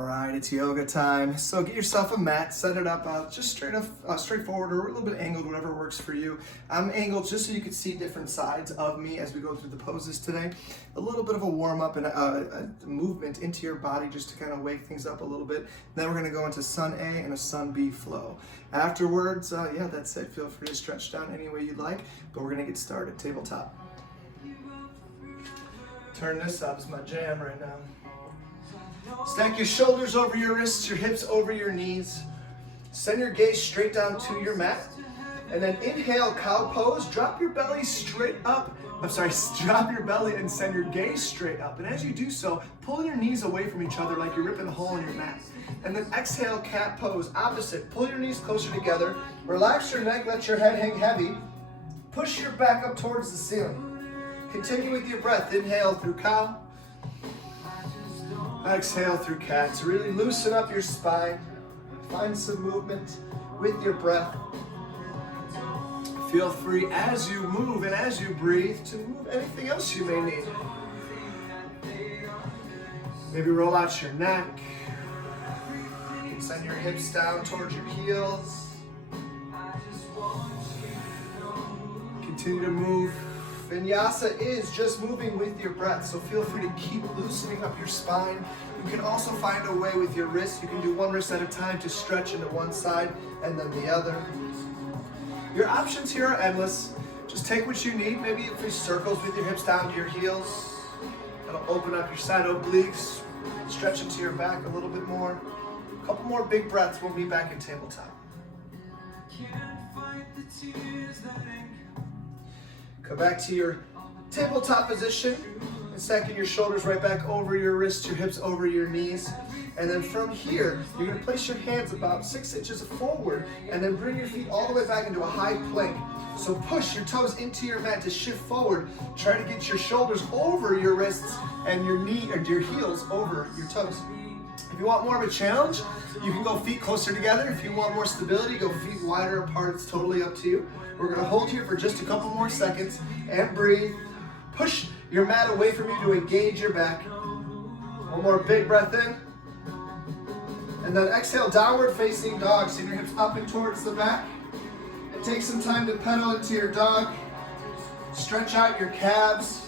All right, it's yoga time. So get yourself a mat, set it up just straightforward or a little bit angled, whatever works for you. I'm angled just so you can see different sides of me as we go through the poses today. A little bit of a warm up and a movement into your body just to kind of wake things up a little bit. Then we're gonna go into Sun A and a Sun B flow. Afterwards, yeah, that's it. Feel free to stretch down any way you'd like, but we're gonna get started. Tabletop. Turn this up, it's my jam right now. Stack your shoulders over your wrists, your hips over your knees. Send your gaze straight down to your mat. And then inhale, cow pose. Drop your belly straight up. Drop your belly and send your gaze straight up. And as you do so, pull your knees away from each other like you're ripping a hole in your mat. And then exhale, cat pose. Opposite. Pull your knees closer together. Relax your neck, let your head hang heavy. Push your back up towards the ceiling. Continue with your breath. Inhale through cow. Exhale through cat. So really loosen up your spine. Find some movement with your breath. Feel free as you move and as you breathe to move anything else you may need. Maybe roll out your neck. Send your hips down towards your heels. Continue to move. Vinyasa is just moving with your breath, so feel free to keep loosening up your spine. You can also find a way with your wrists. You can do one wrist at a time to stretch into one side and then the other. Your options here are endless. Just take what you need. Maybe a few circles with your hips down to your heels. That'll open up your side obliques. Stretch into your back a little bit more. A couple more big breaths. We'll be back in tabletop. Come back to your tabletop position. And stacking your shoulders right back over your wrists, your hips over your knees. And then from here, you're gonna place your hands about 6 inches forward and then bring your feet all the way back into a high plank. So push your toes into your mat to shift forward. Try to get your shoulders over your wrists and your your heels over your toes. If you want more of a challenge, you can go feet closer together. If you want more stability, go feet wider apart. It's totally up to you. We're gonna hold here for just a couple more seconds and breathe. Push your mat away from you to engage your back. One more big breath in. And then exhale, downward facing dog. Send your hips up and towards the back. And take some time to pedal into your dog. Stretch out your calves.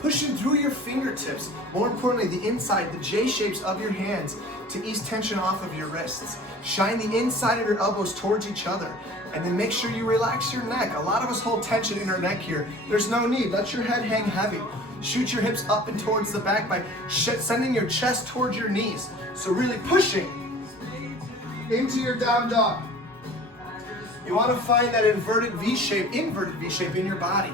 Pushing through your fingertips. More importantly, the inside, the J shapes of your hands to ease tension off of your wrists. Shine the inside of your elbows towards each other. And then make sure you relax your neck. A lot of us hold tension in our neck here. There's no need. Let your head hang heavy. Shoot your hips up and towards the back by sending your chest towards your knees. So really pushing into your down dog. You want to find that inverted V shape in your body.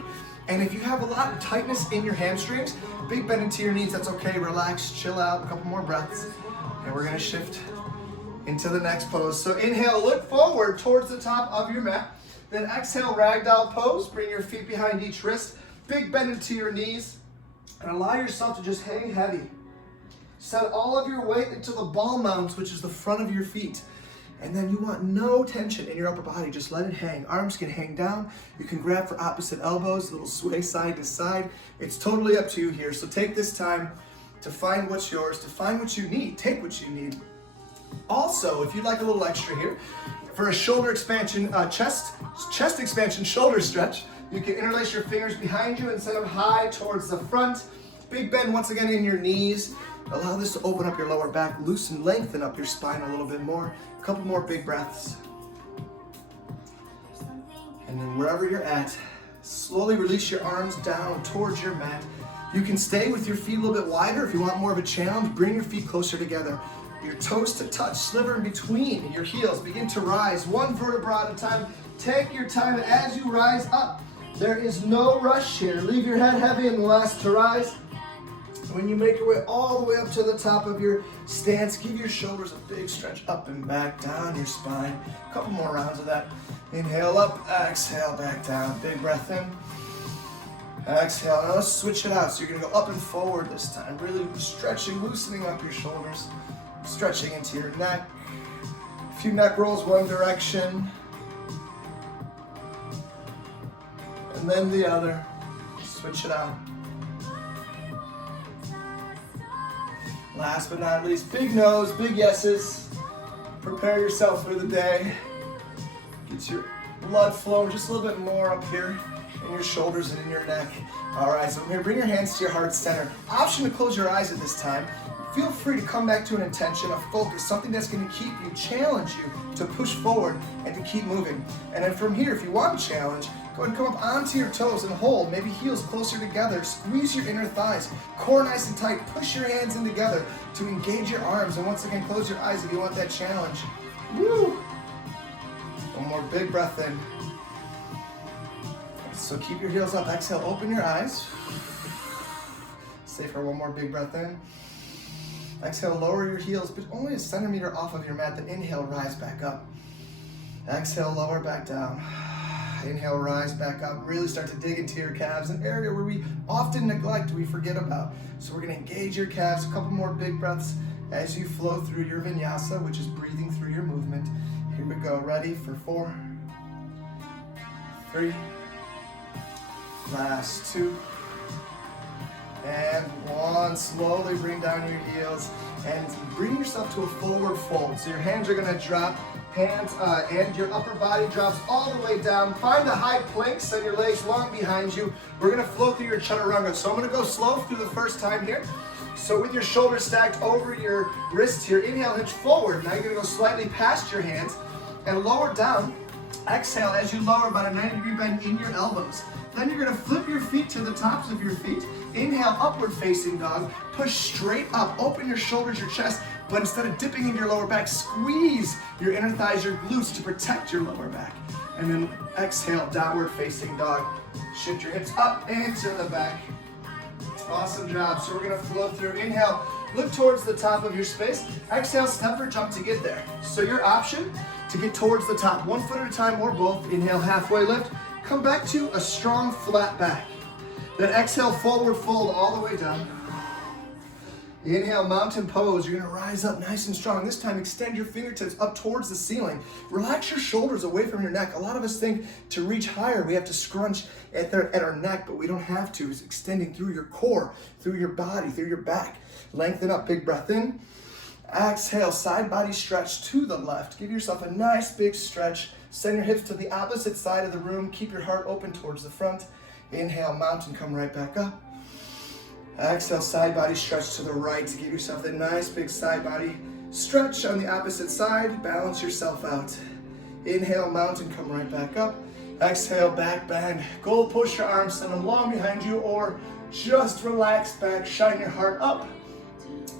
And if you have a lot of tightness in your hamstrings, big bend into your knees, that's okay. Relax, chill out, a couple more breaths. And we're gonna shift into the next pose. So inhale, look forward towards the top of your mat. Then exhale, ragdoll pose. Bring your feet behind each wrist. Big bend into your knees. And allow yourself to just hang heavy. Set all of your weight into the ball mounts, which is the front of your feet. And then you want no tension in your upper body. Just let it hang. Arms can hang down. You can grab for opposite elbows, a little sway side to side. It's totally up to you here. So take this time to find what's yours, to find what you need. Take what you need. Also, if you'd like a little extra here, for a shoulder expansion, chest expansion shoulder stretch, you can interlace your fingers behind you and send them high towards the front. Big bend once again in your knees. Allow this to open up your lower back, loosen, lengthen up your spine a little bit more. A couple more big breaths. And then wherever you're at, slowly release your arms down towards your mat. You can stay with your feet a little bit wider. If you want more of a challenge, bring your feet closer together. Your toes to touch, sliver in between your heels. Begin to rise one vertebra at a time. Take your time as you rise up. There is no rush here. Leave your head heavy and last to rise. When you make your way all the way up to the top of your stance, give your shoulders a big stretch up and back, down your spine. A couple more rounds of that. Inhale up, exhale back down. Big breath in. Exhale. Now let's switch it out. So you're gonna go up and forward this time. Really stretching, loosening up your shoulders. Stretching into your neck. A few neck rolls one direction. And then the other. Switch it out. Last but not least, big nose, big yeses. Prepare yourself for the day. Get your blood flowing just a little bit more up here in your shoulders and in your neck. All right, so from here, bring your hands to your heart center. Option to close your eyes at this time. Feel free to come back to an intention, a focus, something that's going to keep you, challenge you to push forward and to keep moving. And then from here, if you want a challenge, go ahead and come up onto your toes and hold, maybe heels closer together. Squeeze your inner thighs, core nice and tight. Push your hands in together to engage your arms. And once again, close your eyes if you want that challenge. Woo! One more big breath in. So keep your heels up. Exhale, open your eyes. Stay for one more big breath in. Exhale, lower your heels, but only a centimeter off of your mat. Then inhale, rise back up. Exhale, lower back down. Inhale, rise back up. Really start to dig into your calves, an area where we often neglect, we forget about. So we're gonna engage your calves, a couple more big breaths as you flow through your vinyasa, which is breathing through your movement. Here we go, ready for 4, 3, last 2, and 1. Slowly bring down your heels and bring yourself to a forward fold. So your hands are gonna drop, and your upper body drops all the way down. Find a high plank, send your legs long behind you. We're gonna flow through your chaturanga. So I'm gonna go slow through the first time here. So with your shoulders stacked over your wrists here, inhale, hinge forward. Now you're gonna go slightly past your hands and lower down. Exhale as you lower about a 90-degree bend in your elbows. Then you're gonna flip your feet to the tops of your feet. Inhale, upward facing dog. Push straight up, open your shoulders, your chest, but instead of dipping into your lower back, squeeze your inner thighs, your glutes to protect your lower back. And then exhale, downward facing dog. Shift your hips up and to the back. Awesome job. So we're gonna flow through. Inhale, look towards the top of your space. Exhale, step or jump to get there. So your option to get towards the top, 1 foot at a time or both. Inhale, halfway lift. Come back to a strong flat back. Then exhale, forward fold all the way down. Inhale, mountain pose. You're gonna rise up nice and strong. This time, extend your fingertips up towards the ceiling. Relax your shoulders away from your neck. A lot of us think to reach higher, we have to scrunch at our neck, but we don't have to. It's extending through your core, through your body, through your back. Lengthen up, big breath in. Exhale, side body stretch to the left. Give yourself a nice big stretch. Send your hips to the opposite side of the room. Keep your heart open towards the front. Inhale, mountain, come right back up. Exhale, side body stretch to the right to give yourself a nice big side body stretch on the opposite side. Balance yourself out. Inhale, mountain, come right back up. Exhale, back bend. Go push your arms, send them long behind you, or just relax back, shine your heart up.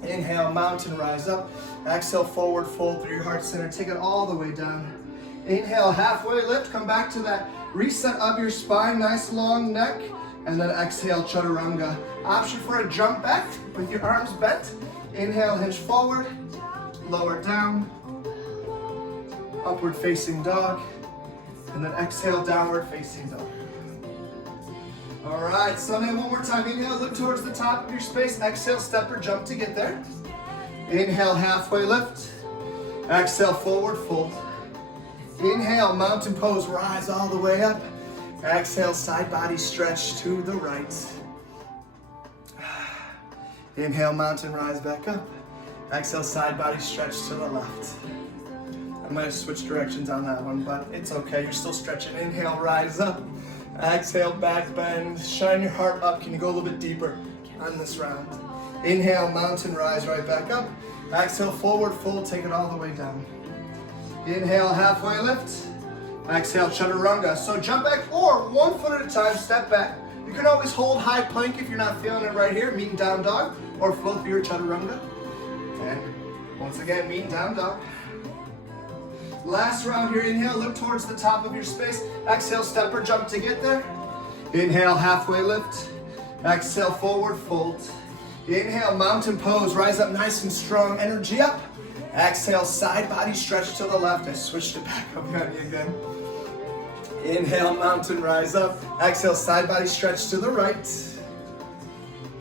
Inhale, mountain, rise up. Exhale, forward fold through your heart center. Take it all the way down. Inhale, halfway lift. Come back to that reset of your spine. Nice long neck. And then exhale, chaturanga. Option for a jump back with your arms bent. Inhale, hinge forward. Lower down. Upward facing dog. And then exhale, downward facing dog. All right, so then one more time. Inhale, look towards the top of your space. Exhale, step or jump to get there. Inhale, halfway lift. Exhale, forward fold. Inhale, mountain pose, rise all the way up. Exhale, side body stretch to the right. Inhale, mountain, rise back up. Exhale, side body stretch to the left. I might have switched directions on that one, but it's okay, you're still stretching. Inhale, rise up. Exhale, back bend. Shine your heart up. Can you go a little bit deeper on this round? Inhale, mountain, rise right back up. Exhale, forward fold, take it all the way down. Inhale, halfway lift. Exhale, chaturanga. So jump back or 1 foot at a time, step back. You can always hold high plank if you're not feeling it right here, meeting down dog, or flow through your chaturanga. And once again, meeting down dog. Last round here, inhale, look towards the top of your space. Exhale, step or jump to get there. Inhale, halfway lift. Exhale, forward fold. Inhale, mountain pose, rise up nice and strong, energy up. Exhale, side body stretch to the left. I switched it back up on you again. Inhale, mountain, rise up. Exhale, side body stretch to the right.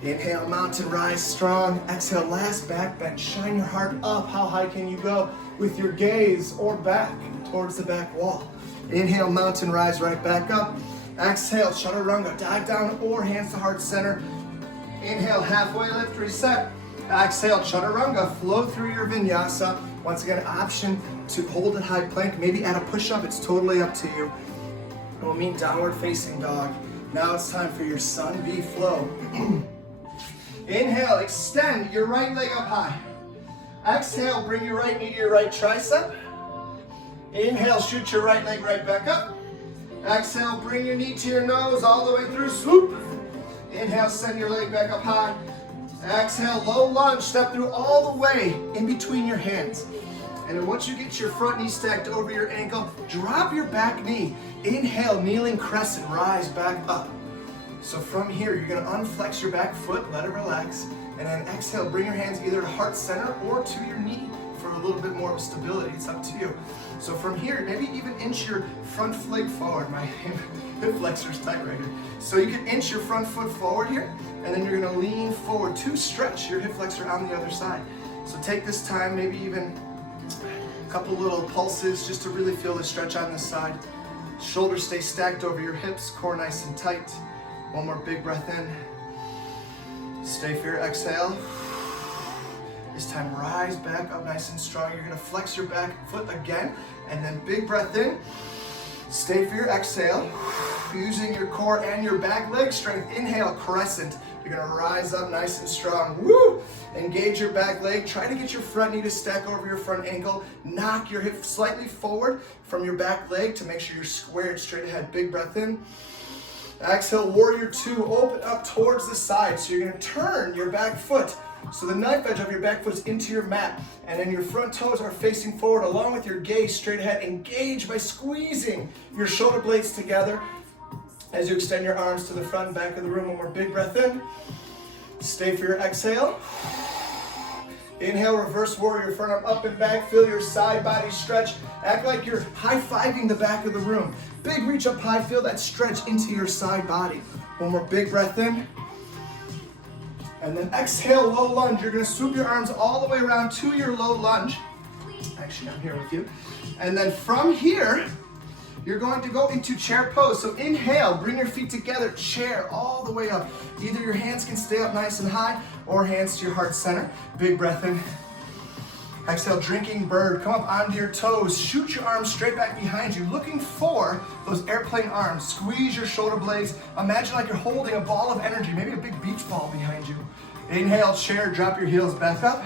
Inhale, mountain, rise strong. Exhale, last back bend. Shine your heart up. How high can you go? With your gaze or back towards the back wall. Inhale, mountain, rise right back up. Exhale, chaturanga, dive down or hands to heart center. Inhale, halfway lift, reset. Exhale, chaturanga, flow through your vinyasa. Once again, option to hold it high plank, maybe add a push-up, it's totally up to you. We'll meet downward facing dog. Now it's time for your sun B flow. Inhale, extend your right leg up high. Exhale, bring your right knee to your right tricep. Inhale, shoot your right leg right back up. Exhale, bring your knee to your nose all the way through, swoop. Inhale, send your leg back up high. Exhale, low lunge, step through all the way in between your hands. And then once you get your front knee stacked over your ankle, drop your back knee. Inhale, kneeling crescent, rise back up. So from here, you're gonna unflex your back foot, let it relax, and then exhale, bring your hands either to heart center or to your knee for a little bit more of stability, it's up to you. So from here, maybe even inch your front leg forward. My hip flexor is tight right here. So you can inch your front foot forward here, and then you're gonna lean forward to stretch your hip flexor on the other side. So take this time, maybe even a couple little pulses just to really feel the stretch on this side. Shoulders stay stacked over your hips, core nice and tight. One more big breath in. Stay for your exhale. This time rise back up nice and strong. You're gonna flex your back foot again, and then big breath in. Stay for your exhale. Using your core and your back leg strength. Inhale, crescent. You're gonna rise up nice and strong. Woo! Engage your back leg. Try to get your front knee to stack over your front ankle. Knock your hip slightly forward from your back leg to make sure you're squared straight ahead. Big breath in. Exhale, warrior two. Open up towards the side. So you're gonna turn your back foot. So the knife edge of your back foot is into your mat, and then your front toes are facing forward along with your gaze straight ahead. Engage by squeezing your shoulder blades together as you extend your arms to the front and back of the room. One more big breath in. Stay for your exhale. Inhale, reverse warrior, front arm up and back. Feel your side body stretch. Act like you're high-fiving the back of the room. Big reach up high, feel that stretch into your side body. One more big breath in. And then exhale, low lunge. You're gonna swoop your arms all the way around to your low lunge. Actually, I'm here with you. And then from here, you're going to go into chair pose. So inhale, bring your feet together, chair all the way up. Either your hands can stay up nice and high or hands to your heart center. Big breath in. Exhale, drinking bird. Come up onto your toes. Shoot your arms straight back behind you, looking for those airplane arms. Squeeze your shoulder blades. Imagine like you're holding a ball of energy, maybe a big beach ball behind you. Inhale, chair, drop your heels back up.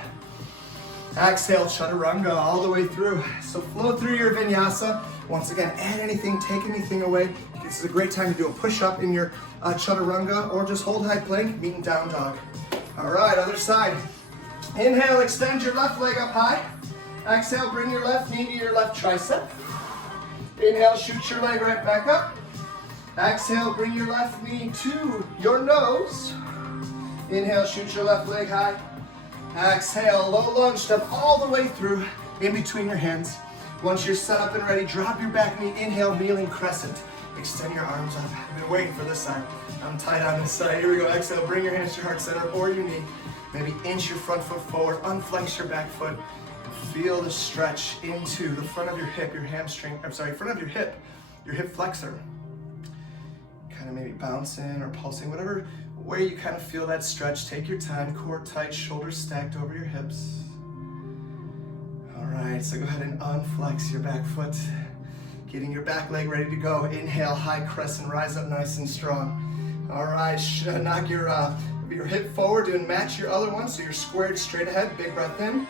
Exhale, chaturanga all the way through. So flow through your vinyasa. Once again, add anything, take anything away. This is a great time to do a push-up in your chaturanga or just hold high plank, meeting down dog. All right, other side. Inhale, extend your left leg up high. Exhale, bring your left knee to your left tricep. Inhale, shoot your leg right back up. Exhale, bring your left knee to your nose. Inhale, shoot your left leg high. Exhale, low lunge, step all the way through in between your hands. Once you're set up and ready, drop your back knee. Inhale, kneeling crescent. Extend your arms up. I've been waiting for this side. I'm tight on this side. Here we go. Exhale, bring your hands to your heart center or your knee. Maybe inch your front foot forward, unflex your back foot. Feel the stretch into the front of your hip, your hamstring, front of your hip flexor. Kind of maybe bouncing or pulsing, whatever way you kind of feel that stretch. Take your time, core tight, shoulders stacked over your hips. All right, so go ahead and unflex your back foot. Getting your back leg ready to go. Inhale, high crescent, rise up nice and strong. All right, knock your hip forward and match your other one so you're squared straight ahead. Big breath in.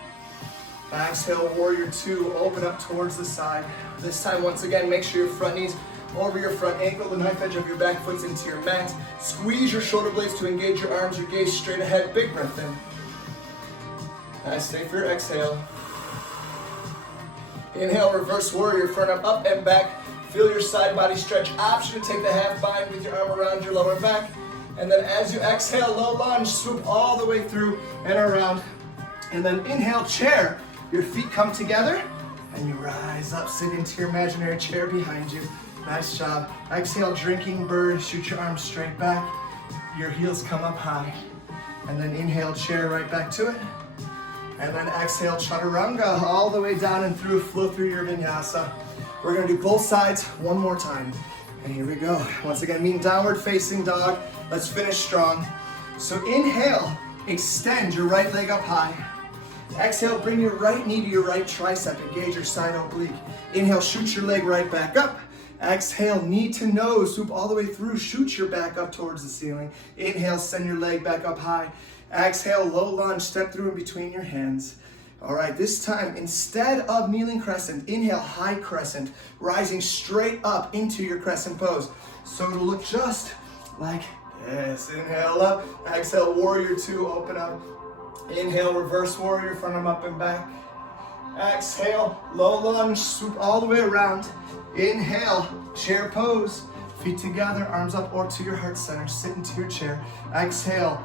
Exhale, warrior two, open up towards the side. This time, once again, make sure your front knees over your front ankle, the knife edge of your back foot's into your mat. Squeeze your shoulder blades to engage your arms, your gaze straight ahead. Big breath in. Nice, stay for your exhale. Inhale, reverse warrior, front arm up and back. Feel your side body stretch. Option to take the half bind with your arm around your lower back. And then as you exhale, low lunge, swoop all the way through and around. And then inhale, chair. Your feet come together and you rise up, sit into your imaginary chair behind you. Nice job. Exhale, drinking bird, shoot your arms straight back. Your heels come up high. And then inhale, chair right back to it. And then exhale, chaturanga all the way down and through, flow through your vinyasa. We're gonna do both sides one more time. And here we go. Once again, meeting downward facing dog. Let's finish strong. So inhale, Extend your right leg up high. Exhale, bring your right knee to your right tricep. Engage your side oblique. Inhale, shoot your leg right back up. Exhale, knee to nose, swoop all the way through. Shoot your back up towards the ceiling. Inhale, send your leg back up high. Exhale, low lunge, step through in between your hands. All right, this time, instead of kneeling crescent, inhale, high crescent, rising straight up into your crescent pose. So it'll look just like this. Inhale up, exhale, warrior two, open up. Inhale, reverse warrior, front arm up and back. Exhale, low lunge, swoop all the way around. Inhale, chair pose, feet together, arms up or to your heart center, sit into your chair. Exhale,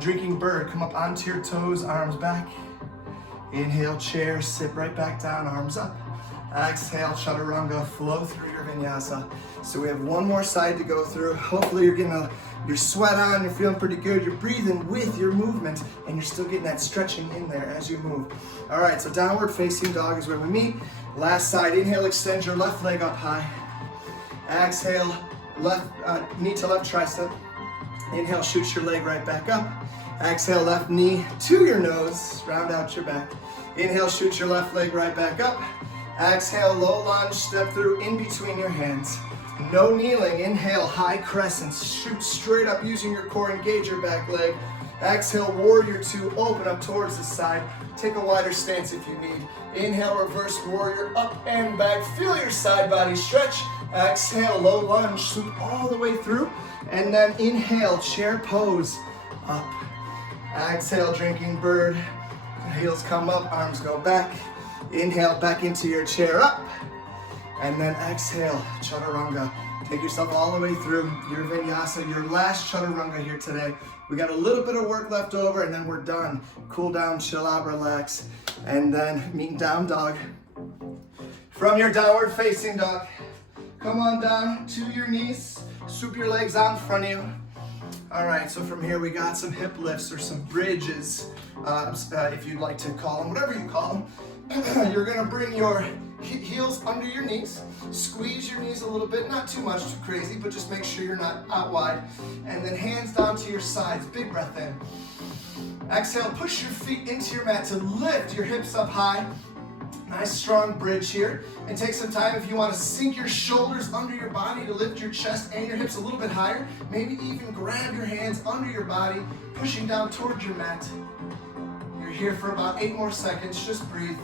drinking bird, come up onto your toes, arms back. Inhale, chair, sit right back down, arms up. Exhale, chaturanga, flow through your vinyasa. So we have one more side to go through. Hopefully you're getting your sweat on, you're feeling pretty good, you're breathing with your movement, and you're still getting that stretching in there as you move. All right, so downward facing dog is where we meet. Last side, inhale, extend your left leg up high. Exhale, left knee to left tricep. Inhale, shoot your leg right back up. Exhale, left knee to your nose, round out your back. Inhale, shoot your left leg right back up. Exhale, low lunge, step through in between your hands. No kneeling, inhale, high crescents, shoot straight up using your core, engage your back leg. Exhale, warrior two, open up towards the side. Take a wider stance if you need. Inhale, reverse warrior, up and back. Feel your side body stretch. Exhale, low lunge, swoop all the way through. And then inhale, chair pose, up. Exhale, drinking bird. Heels come up, arms go back. Inhale, back into your chair, up. And then exhale, chaturanga. Take yourself all the way through your vinyasa, your last chaturanga here today. We got a little bit of work left over and then we're done. Cool down, chill out, relax. And then meet down dog. From your downward facing dog, come on down to your knees. Swoop your legs out in front of you. All right, so from here we got some hip lifts or some bridges, if you'd like to call them, whatever you call them. You're gonna bring your heels under your knees, squeeze your knees a little bit, not too much, too crazy, but just make sure you're not out wide. And then hands down to your sides, big breath in. Exhale, push your feet into your mat to lift your hips up high. Nice strong bridge here. And take some time if you want to sink your shoulders under your body to lift your chest and your hips a little bit higher. Maybe even grab your hands under your body, pushing down towards your mat. You're here for about 8 more seconds. Just breathe.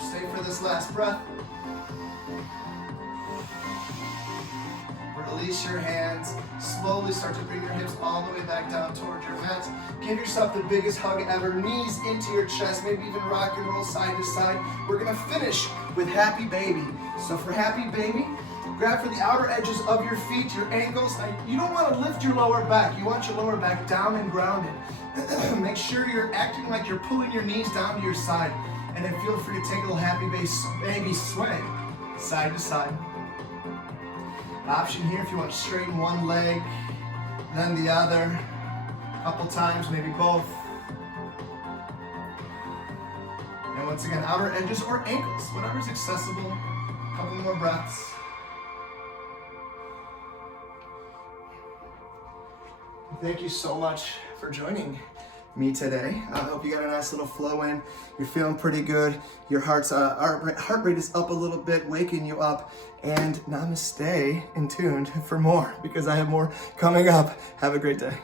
Stay for this last breath. Release your hands. Slowly start to bring your hips all the way back down towards your mat. Give yourself the biggest hug ever. Knees into your chest, maybe even rock and roll side to side. We're gonna finish with happy baby. So for happy baby, grab for the outer edges of your feet, your ankles. You don't want to lift your lower back. You want your lower back down and grounded. Make sure you're acting like you're pulling your knees down to your side. And then feel free to take a little happy baby sway, side to side. Option here if you want to straighten one leg, then the other, a couple times, maybe both. And once again, outer edges or ankles, whatever's accessible. A couple more breaths. Thank you so much for joining me today. I hope you got a nice little flow in. You're feeling pretty good. Your heart rate is up a little bit, waking you up. And namaste and tuned for more because I have more coming up. Have a great day.